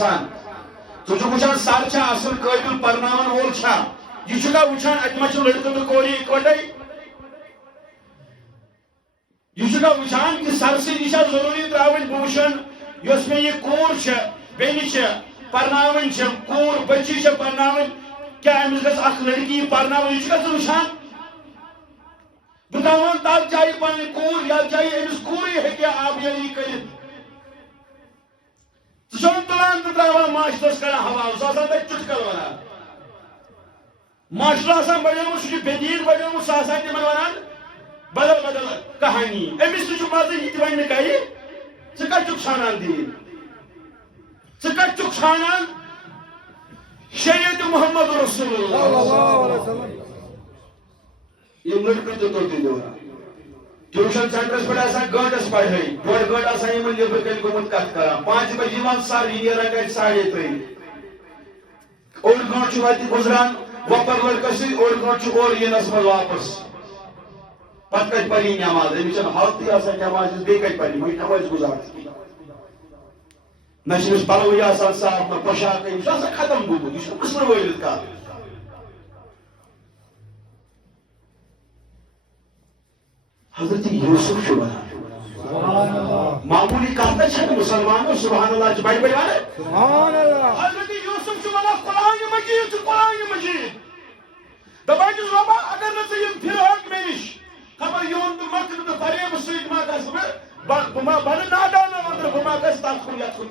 وچان سر اصل قابل پرناون وول یہ وچان اتما لڑکہ تو کوری اکوٹے یہ وچان کہ سر سی یہ ضروری تراون بہ وچن یس مے یہ کور بین پرناون کور بچی پرناون کیا امس گھس اخ لڑکی پرناون یہ گھس وچان بہ دپان تب جائے پنہ کور یا جائے امس کوری ہیکہ آبیاری کرت ژٕ تلان تو تراوان ماشٹرس کران حوالہ سہ آسان تتہ چٹکل ونان ماشٹر آسان بنیومت سہ بدیل بنیومت سہ آسان تمن ونان بدل بدل کہانی امس تہ مزہ یہ تہ ون گئی ژٕ کتھ ژھانان دین ژٕ کتھ ژھانان شریعت محمد رسول اللہ صلی اللہ علیہ وسلم یہ لڑکہ تو توتی دوران ٹیوشن سینٹرس پہ گنٹس پڑھائی ڈوڑ گنٹ لبر کن گومت کت کران 5 بجے سر یہ نیران گھر 3:30 اوڑ گنٹ وتہ گزران وپر لڑکس سی اوڑ گنٹ اور ینس من واپس پتہ کت پری نماز امس حالت آسان نماز بیٚیہِ کتہِ پری وۄنۍ نماز گزار نہ چھس پلوی آسان صاف نہ پوشاک یہ آسان ختم گومت یہ مسلم وٲلِتھ کتھ حضرت یوسف معمولی کہتا ہے مسلمانوں سبحان اللہ بڑی بڑی والے سبحان اللہ حضرت یوسف قرآن مجید دپان ربا اگر نہ ژٕ پھرہک مے نش خبر یون تو مکر تو فریب سۭتۍ ما گژھٕ بہٕ بہٕ ما بنہٕ نادان بہٕ ما گژھٕ تتھ کُن یتھ کُن